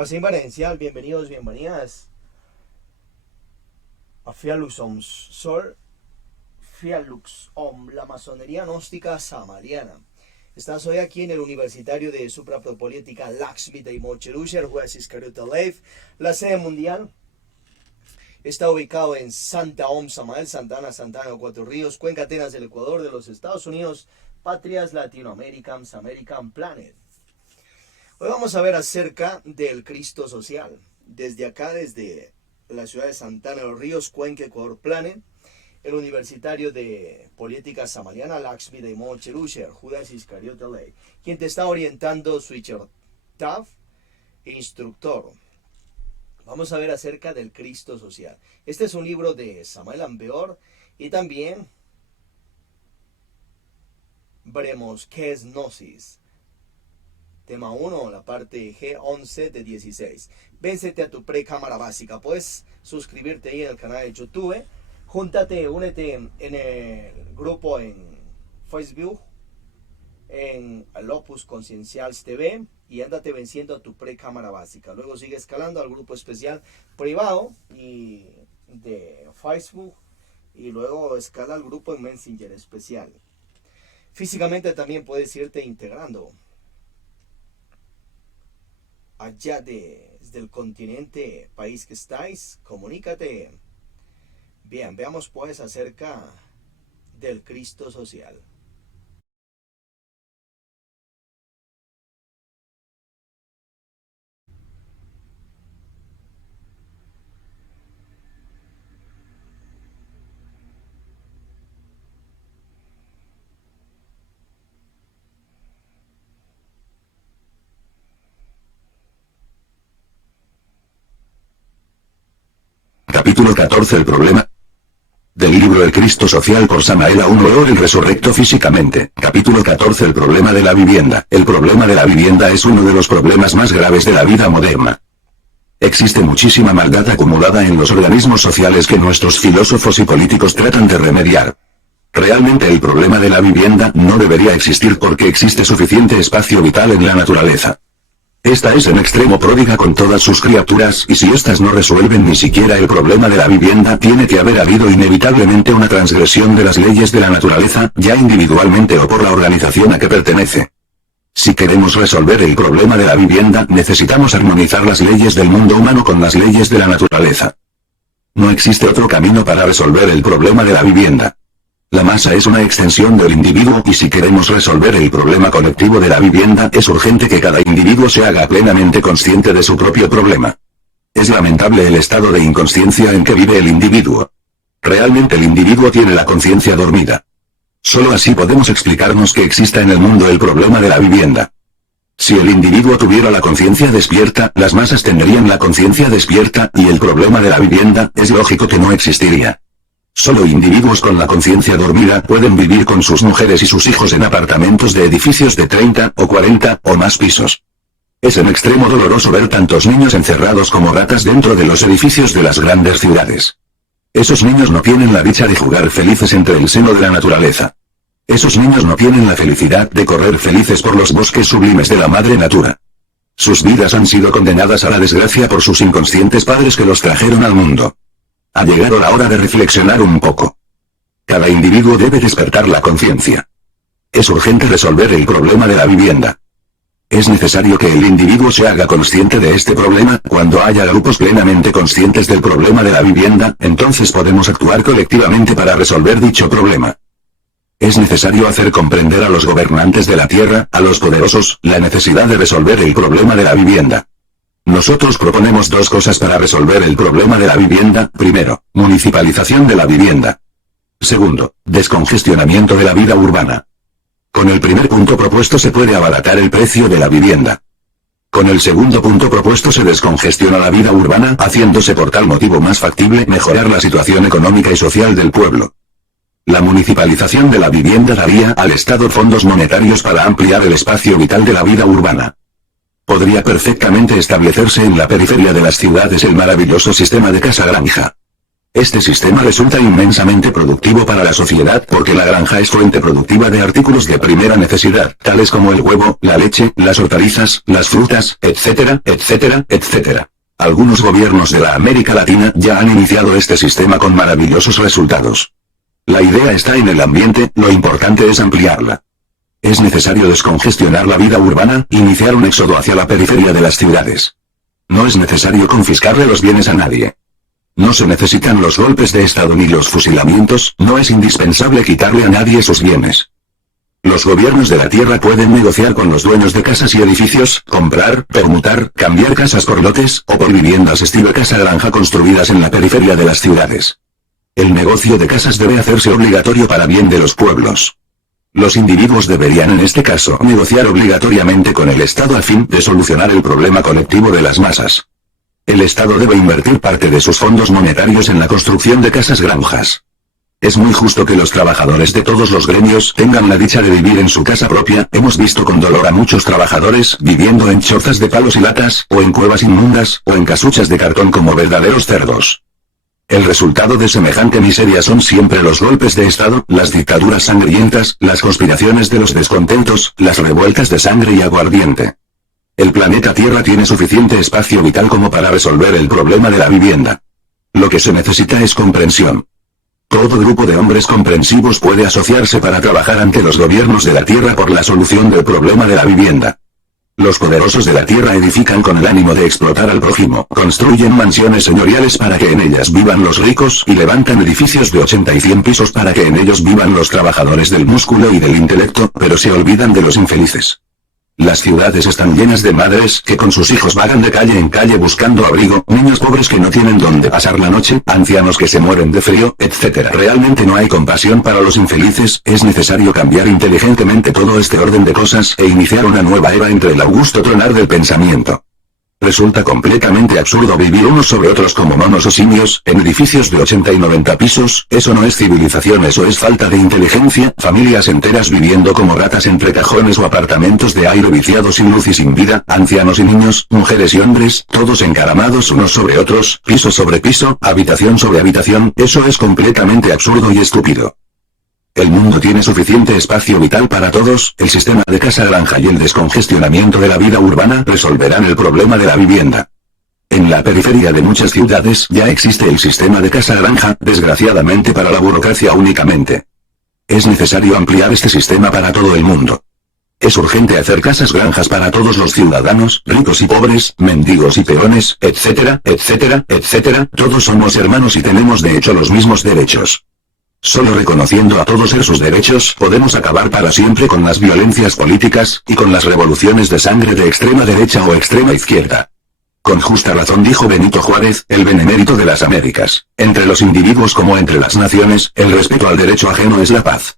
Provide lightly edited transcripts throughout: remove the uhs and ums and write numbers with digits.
Pasen Valencial, bienvenidos, bienvenidas a Fialux Sol, Fialux la masonería gnóstica samariana. Estás hoy aquí en el Universitario de Suprapropolítica Lakshmi Daimocherushi, el juez Iscariota Leif. La sede mundial está ubicado en Santa Samael, Santana, Cuatro Ríos, Cuenca, Atenas del Ecuador, de los Estados Unidos, Patrias Latinoamerican, American Planet. Hoy vamos a ver acerca del Cristo social. Desde acá, desde la ciudad de Santana de los Ríos, Cuenca, Ecuador Planet, el Universitario de Política Samariana, Lakshmi Daimocherushi, Judas Iscariota Ley, quien te está orientando, Switcher Tav, instructor. Vamos a ver acerca del Cristo social. Este es un libro de Samael Aun Weor y también veremos qué es Gnosis. Tema 1, la parte G11 de 16. Vénsete a tu pre-cámara básica. Puedes suscribirte ahí en el canal de YouTube. Júntate, únete en el grupo en Facebook, en Lopus Conciencials TV, y ándate venciendo a tu pre-cámara básica. Luego sigue escalando al grupo especial privado y de Facebook, y luego escala al grupo en Messenger especial. Físicamente también puedes irte integrando. Allá desde el continente, país que estáis, comunícate. Bien, veamos pues acerca del Cristo social. Capítulo 14. El problema del libro El Cristo Social por Samael Aun Weor, el resurrecto físicamente. Capítulo 14. El problema de la vivienda. El problema de la vivienda es uno de los problemas más graves de la vida moderna. Existe muchísima maldad acumulada en los organismos sociales que nuestros filósofos y políticos tratan de remediar. Realmente el problema de la vivienda no debería existir porque existe suficiente espacio vital en la naturaleza. Esta es en extremo pródiga con todas sus criaturas, y si éstas no resuelven ni siquiera el problema de la vivienda, tiene que haber habido inevitablemente una transgresión de las leyes de la naturaleza, ya individualmente o por la organización a que pertenece. Si queremos resolver el problema de la vivienda, necesitamos armonizar las leyes del mundo humano con las leyes de la naturaleza. No existe otro camino para resolver el problema de la vivienda. La masa es una extensión del individuo, y si queremos resolver el problema colectivo de la vivienda, es urgente que cada individuo se haga plenamente consciente de su propio problema. Es lamentable el estado de inconsciencia en que vive el individuo. Realmente el individuo tiene la conciencia dormida. Solo así podemos explicarnos que exista en el mundo el problema de la vivienda. Si el individuo tuviera la conciencia despierta, las masas tendrían la conciencia despierta, y el problema de la vivienda, es lógico que no existiría. Solo individuos con la conciencia dormida pueden vivir con sus mujeres y sus hijos en apartamentos de edificios de 30 o 40 o más pisos. Es en extremo doloroso ver tantos niños encerrados como ratas dentro de los edificios de las grandes ciudades. Esos niños no tienen la dicha de jugar felices entre el seno de la naturaleza. Esos niños no tienen la felicidad de correr felices por los bosques sublimes de la madre natura. Sus vidas han sido condenadas a la desgracia por sus inconscientes padres que los trajeron al mundo. Ha llegado la hora de reflexionar un poco. Cada individuo debe despertar la conciencia. Es urgente resolver el problema de la vivienda. Es necesario que el individuo se haga consciente de este problema. Cuando haya grupos plenamente conscientes del problema de la vivienda, entonces podemos actuar colectivamente para resolver dicho problema. Es necesario hacer comprender a los gobernantes de la tierra, a los poderosos, la necesidad de resolver el problema de la vivienda. Nosotros proponemos dos cosas para resolver el problema de la vivienda. Primero, municipalización de la vivienda. Segundo, descongestionamiento de la vida urbana. Con el primer punto propuesto se puede abaratar el precio de la vivienda. Con el segundo punto propuesto se descongestiona la vida urbana, haciéndose por tal motivo más factible mejorar la situación económica y social del pueblo. La municipalización de la vivienda daría al Estado fondos monetarios para ampliar el espacio vital de la vida urbana. Podría perfectamente establecerse en la periferia de las ciudades el maravilloso sistema de casa-granja. Este sistema resulta inmensamente productivo para la sociedad porque la granja es fuente productiva de artículos de primera necesidad, tales como el huevo, la leche, las hortalizas, las frutas, etcétera, etcétera, etcétera. Algunos gobiernos de la América Latina ya han iniciado este sistema con maravillosos resultados. La idea está en el ambiente, lo importante es ampliarla. Es necesario descongestionar la vida urbana, iniciar un éxodo hacia la periferia de las ciudades. No es necesario confiscarle los bienes a nadie. No se necesitan los golpes de Estado ni los fusilamientos, no es indispensable quitarle a nadie sus bienes. Los gobiernos de la tierra pueden negociar con los dueños de casas y edificios, comprar, permutar, cambiar casas por lotes, o por viviendas estilo casa-granja construidas en la periferia de las ciudades. El negocio de casas debe hacerse obligatorio para bien de los pueblos. Los individuos deberían en este caso negociar obligatoriamente con el Estado a fin de solucionar el problema colectivo de las masas. El Estado debe invertir parte de sus fondos monetarios en la construcción de casas-granjas. Es muy justo que los trabajadores de todos los gremios tengan la dicha de vivir en su casa propia. Hemos visto con dolor a muchos trabajadores viviendo en chozas de palos y latas, o en cuevas inmundas, o en casuchas de cartón como verdaderos cerdos. El resultado de semejante miseria son siempre los golpes de Estado, las dictaduras sangrientas, las conspiraciones de los descontentos, las revueltas de sangre y aguardiente. El planeta Tierra tiene suficiente espacio vital como para resolver el problema de la vivienda. Lo que se necesita es comprensión. Todo grupo de hombres comprensivos puede asociarse para trabajar ante los gobiernos de la Tierra por la solución del problema de la vivienda. Los poderosos de la Tierra edifican con el ánimo de explotar al prójimo, construyen mansiones señoriales para que en ellas vivan los ricos y levantan edificios de 80 y 100 pisos para que en ellos vivan los trabajadores del músculo y del intelecto, pero se olvidan de los infelices. Las ciudades están llenas de madres que con sus hijos vagan de calle en calle buscando abrigo, niños pobres que no tienen dónde pasar la noche, ancianos que se mueren de frío, etc. Realmente no hay compasión para los infelices, es necesario cambiar inteligentemente todo este orden de cosas e iniciar una nueva era entre el augusto tronar del pensamiento. Resulta completamente absurdo vivir unos sobre otros como monos o simios, en edificios de 80 y 90 pisos, eso no es civilización, eso es falta de inteligencia, familias enteras viviendo como ratas entre cajones o apartamentos de aire viciados sin luz y sin vida, ancianos y niños, mujeres y hombres, todos encaramados unos sobre otros, piso sobre piso, habitación sobre habitación, eso es completamente absurdo y estúpido. El mundo tiene suficiente espacio vital para todos, el sistema de casa-granja y el descongestionamiento de la vida urbana resolverán el problema de la vivienda. En la periferia de muchas ciudades ya existe el sistema de casa-granja, desgraciadamente para la burocracia únicamente. Es necesario ampliar este sistema para todo el mundo. Es urgente hacer casas-granjas para todos los ciudadanos, ricos y pobres, mendigos y peones, etcétera, etcétera, etcétera, todos somos hermanos y tenemos de hecho los mismos derechos. Solo reconociendo a todos sus derechos podemos acabar para siempre con las violencias políticas, y con las revoluciones de sangre de extrema derecha o extrema izquierda. Con justa razón dijo Benito Juárez, el benemérito de las Américas, entre los individuos como entre las naciones, el respeto al derecho ajeno es la paz.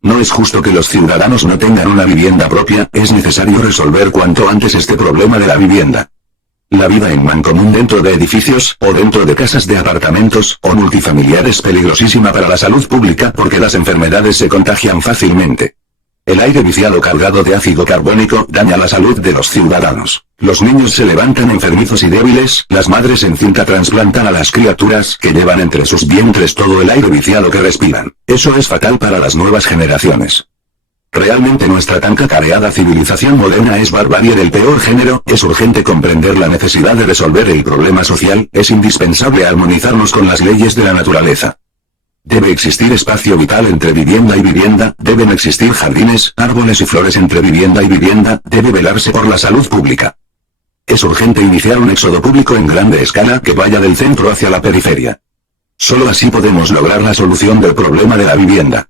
No es justo que los ciudadanos no tengan una vivienda propia, es necesario resolver cuanto antes este problema de la vivienda. La vida en mancomún dentro de edificios, o dentro de casas de apartamentos, o multifamiliar es peligrosísima para la salud pública porque las enfermedades se contagian fácilmente. El aire viciado cargado de ácido carbónico daña la salud de los ciudadanos. Los niños se levantan enfermizos y débiles, las madres en cinta trasplantan a las criaturas que llevan entre sus vientres todo el aire viciado que respiran. Eso es fatal para las nuevas generaciones. Realmente nuestra tan cacareada civilización moderna es barbarie del peor género, es urgente comprender la necesidad de resolver el problema social, es indispensable armonizarnos con las leyes de la naturaleza. Debe existir espacio vital entre vivienda y vivienda, deben existir jardines, árboles y flores entre vivienda y vivienda, debe velarse por la salud pública. Es urgente iniciar un éxodo público en grande escala que vaya del centro hacia la periferia. Solo así podemos lograr la solución del problema de la vivienda.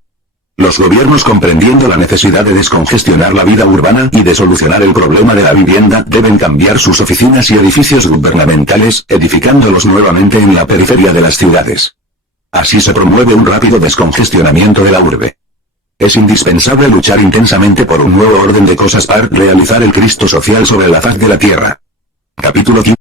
Los gobiernos, comprendiendo la necesidad de descongestionar la vida urbana y de solucionar el problema de la vivienda, deben cambiar sus oficinas y edificios gubernamentales, edificándolos nuevamente en la periferia de las ciudades. Así se promueve un rápido descongestionamiento de la urbe. Es indispensable luchar intensamente por un nuevo orden de cosas para realizar el Cristo social sobre la faz de la tierra. Capítulo 15.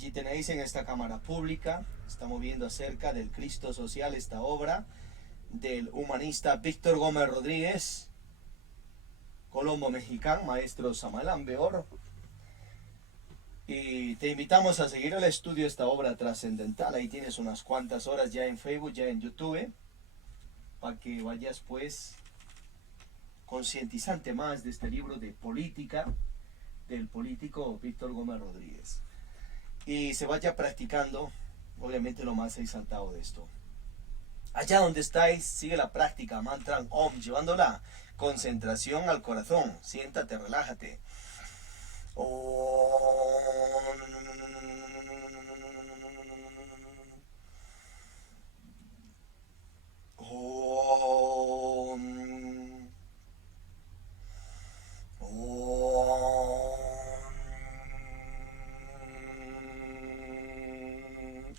Allí tenéis en esta cámara pública, estamos viendo acerca del Cristo social, esta obra del humanista Víctor Gómez Rodríguez, colombo mexicano, maestro Samael Aunveor. Y te invitamos a seguir el estudio de esta obra trascendental. Ahí tienes unas cuantas horas ya en Facebook, ya en YouTube, para que vayas pues concientizante más de este libro de política del político Víctor Gómez Rodríguez. Y se vaya practicando, obviamente, lo más exaltado de esto. Allá donde estáis, sigue la práctica, mantra Om, llevando la concentración al corazón. Siéntate, relájate. Om.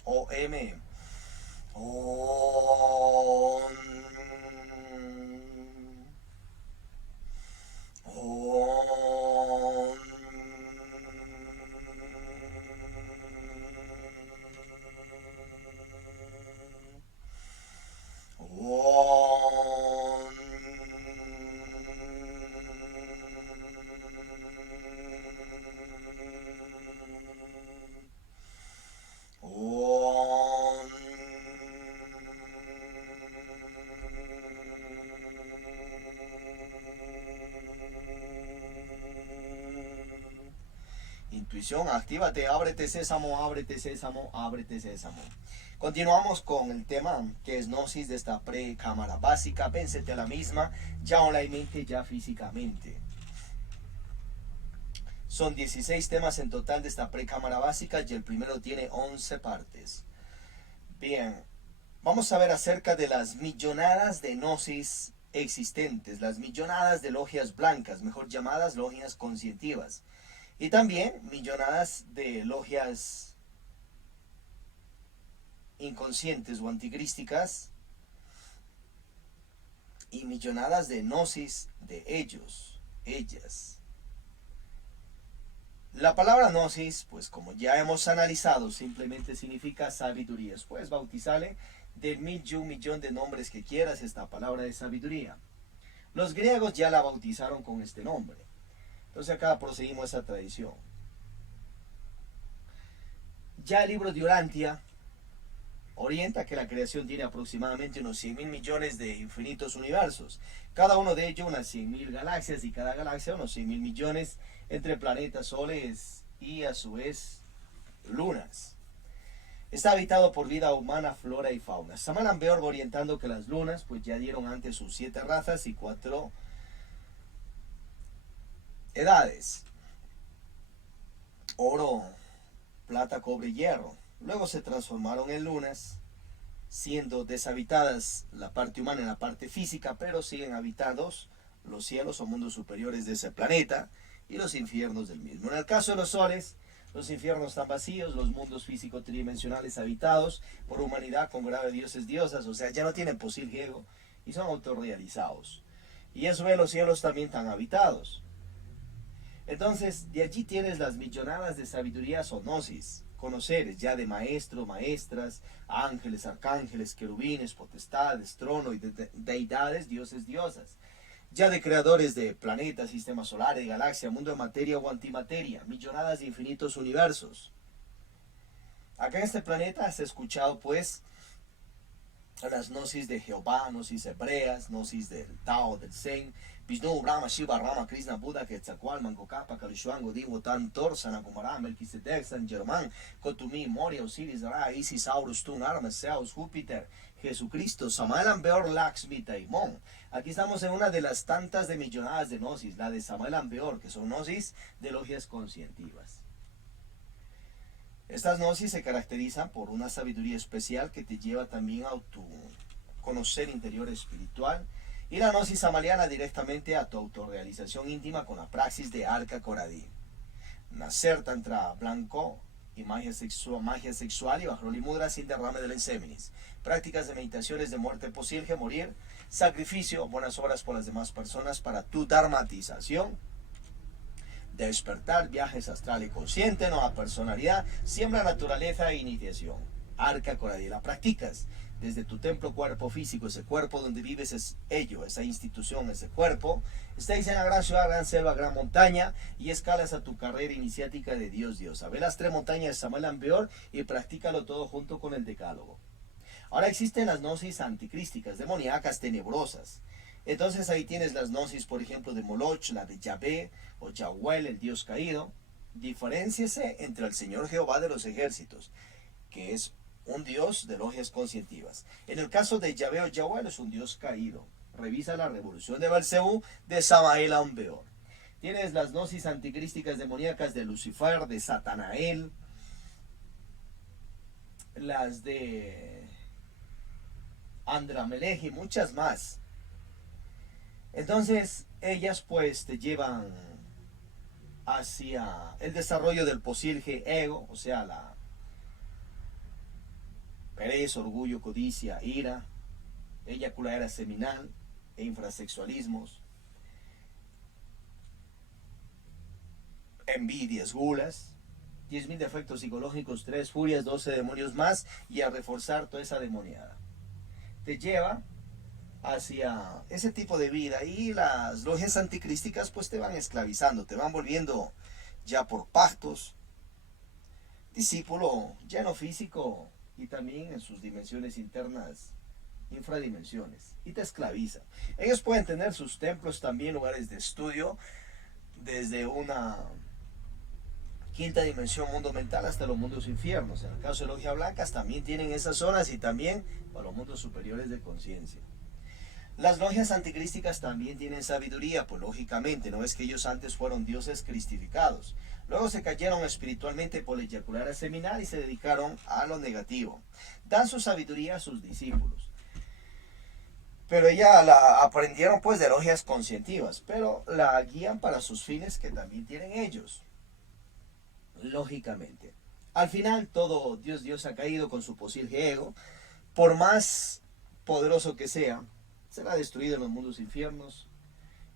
O-M. Om. Om. Intuición, actívate, ábrete sésamo, ábrete sésamo, ábrete sésamo. Continuamos con el tema que es gnosis de esta pre-cámara básica. Vénsete a la misma, ya onlinemente, ya físicamente. Son 16 temas en total de esta pre-cámara básica y el primero tiene 11 partes. Bien, vamos a ver acerca de las millonadas de gnosis existentes, las millonadas de logias blancas, mejor llamadas logias conscientivas. Y también millonadas de logias inconscientes o anticrísticas y millonadas de gnosis de ellos, ellas. La palabra gnosis, pues como ya hemos analizado, simplemente significa sabiduría. Puedes bautizarle del millón de nombres que quieras esta palabra de sabiduría. Los griegos ya la bautizaron con este nombre. Entonces acá proseguimos esa tradición. Ya el libro de Urantia orienta que la creación tiene aproximadamente unos 100.000 millones de infinitos universos. Cada uno de ellos unas 100.000 galaxias y cada galaxia unos 100.000 millones entre planetas, soles y a su vez lunas. Está habitado por vida humana, flora y fauna. Samael Aunveor va orientando que las lunas pues ya dieron antes sus 7 razas y 4 edades: oro, plata, cobre y hierro. Luego se transformaron en lunas, siendo deshabitadas la parte humana en la parte física, pero siguen habitados los cielos o mundos superiores de ese planeta y los infiernos del mismo. En el caso de los soles, los infiernos están vacíos, los mundos físicos tridimensionales habitados por humanidad con grave dioses, diosas, o sea, ya no tienen posible ego y son autorrealizados. Y eso de los cielos también están habitados. Entonces, de allí tienes las millonadas de sabiduría o gnosis, conoceres ya de maestros, maestras, ángeles, arcángeles, querubines, potestades, trono y deidades, dioses, diosas. Ya de creadores de planetas, sistemas solares, galaxia, mundo de materia o antimateria, millonadas de infinitos universos. Acá en este planeta has escuchado pues las gnosis de Jehová, gnosis hebreas, gnosis del Tao, del Zen, Vishnu, Brahma, Shiva, Rama, Krishna, Buda, Quetzalcoatl, Manco Cápac, Kalishwan, Godín, Wotan, Thor, Sanakumará, Melquisedec, San Germán, Cotumí, Moria, Osiris, Ra, Isis, Horus, Tun, Hermes, Zeus, Júpiter, Jesucristo, Samael Aunveor, Lakshmi, Taimón. Aquí estamos en una de las tantas de millonadas de gnosis, la de Samael Aunveor, que son gnosis de logias conscientivas. Estas gnosis se caracterizan por una sabiduría especial que te lleva también a tu conocer interior espiritual, y la gnosis samaliana directamente a tu autorrealización íntima con la praxis de Arca Coradí. Nacer tantra blanco y magia sexual y bajo mudra sin derrame del enseminis. Prácticas de meditaciones de muerte posible, morir, sacrificio, buenas obras por las demás personas para tu dharmatización. Despertar, viajes astral y consciente, nueva personalidad, siembra naturaleza e iniciación. Arca Coradí, la practicas desde tu templo cuerpo físico, ese cuerpo donde vives es ello, esa institución, ese cuerpo. Estáis en la gran ciudad, gran selva, gran montaña y escalas a tu carrera iniciática de Dios, Dios. A ver las 3 montañas de Samuel Ambeor y practícalo todo junto con el decálogo. Ahora existen las gnosis anticrísticas, demoníacas, tenebrosas. Entonces ahí tienes las gnosis, por ejemplo, de Moloch, la de Yahvé o Yahuel, el Dios caído. Diferénciese entre el Señor Jehová de los ejércitos, que es un Dios de logias conscientivas. En el caso de Yahvé o Yahuel es un Dios caído. Revisa la revolución de Belcebú de Samael a Ambeor. Tienes las gnosis anticrísticas demoníacas de Lucifer, de Satanael, las de Andramelech y muchas más. Entonces ellas pues te llevan hacia el desarrollo del posilge ego, o sea, la pereza, orgullo, codicia, ira, eyaculadera seminal e infrasexualismos, envidias, gulas, 10.000 defectos psicológicos, 3 furias, 12 demonios más, y a reforzar toda esa demoniada. Te lleva hacia ese tipo de vida y las logias anticrísticas pues te van esclavizando, te van volviendo ya por pactos, discípulo lleno físico y también en sus dimensiones internas, infradimensiones, y te esclavizan. Ellos pueden tener sus templos también, lugares de estudio, desde una quinta dimensión, mundo mental, hasta los mundos infiernos. En el caso de logias blancas también tienen esas zonas y también para los mundos superiores de conciencia. Las logias anticrísticas también tienen sabiduría, pues lógicamente no es que ellos antes fueron dioses cristificados. Luego se cayeron espiritualmente por la eyacular seminal y se dedicaron a lo negativo. Dan su sabiduría a sus discípulos. Pero ella la aprendieron pues de logias conscientivas, pero la guían para sus fines que también tienen ellos. Lógicamente. Al final todo Dios ha caído con su posilge ego, por más poderoso que sea, será destruido en los mundos infiernos.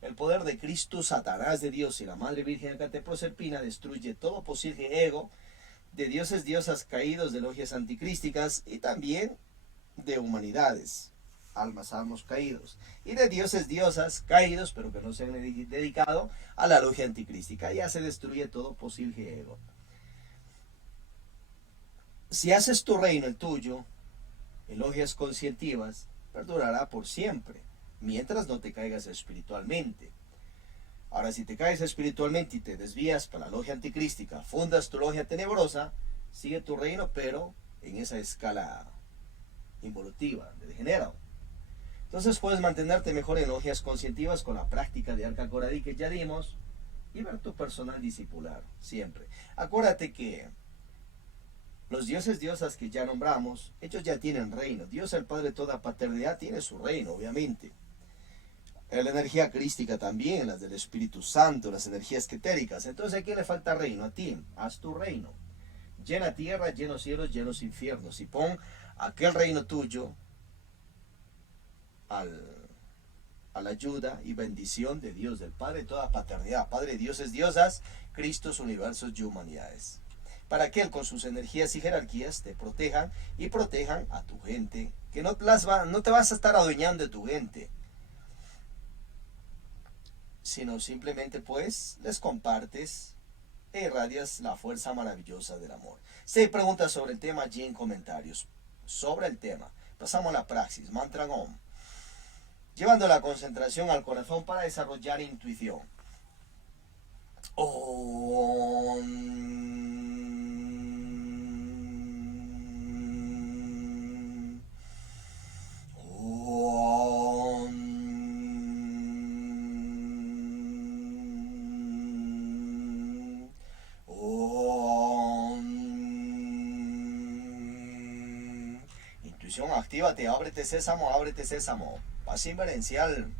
El poder de Cristo, Satanás de Dios y la Madre Virgen Acateproserpina destruye todo posilge ego de dioses, diosas caídos, de logias anticrísticas y también de humanidades, almas, almos caídos, y de dioses, diosas caídos, pero que no se han dedicado a la logia anticrística. Ya se destruye todo posilge ego. Si haces tu reino el tuyo, en logias conscientivas, perdurará por siempre, mientras no te caigas espiritualmente. Ahora, si te caes espiritualmente y te desvías para la logia anticrística, fundas tu logia tenebrosa, sigue tu reino, pero en esa escala involutiva, de degenerado. Entonces puedes mantenerte mejor en logias conscientivas con la práctica de Arca Coradí que ya dimos y ver tu personal discipular, siempre. Acuérdate que los dioses, diosas que ya nombramos, ellos ya tienen reino. Dios, el Padre de toda paternidad, tiene su reino, obviamente. La energía crística también, las del Espíritu Santo, las energías ketéricas. Entonces, ¿a quién le falta reino? A ti. Haz tu reino. Llena tierra, llenos cielos, llenos infiernos. Y pon aquel reino tuyo a la ayuda y bendición de Dios, del Padre de toda paternidad. Padre de dioses, diosas, Cristos, universos y humanidades. Para que Él con sus energías y jerarquías te protejan y protejan a tu gente. Que no te vas a estar adueñando de tu gente, sino simplemente pues les compartes e irradias la fuerza maravillosa del amor. Si hay preguntas sobre el tema, allí en comentarios. Sobre el tema. Pasamos a la praxis. Mantra Om. Llevando la concentración al corazón para desarrollar intuición. Om. Intuición, actívate, ábrete sésamo, ábrete sésamo. Paz inverencial.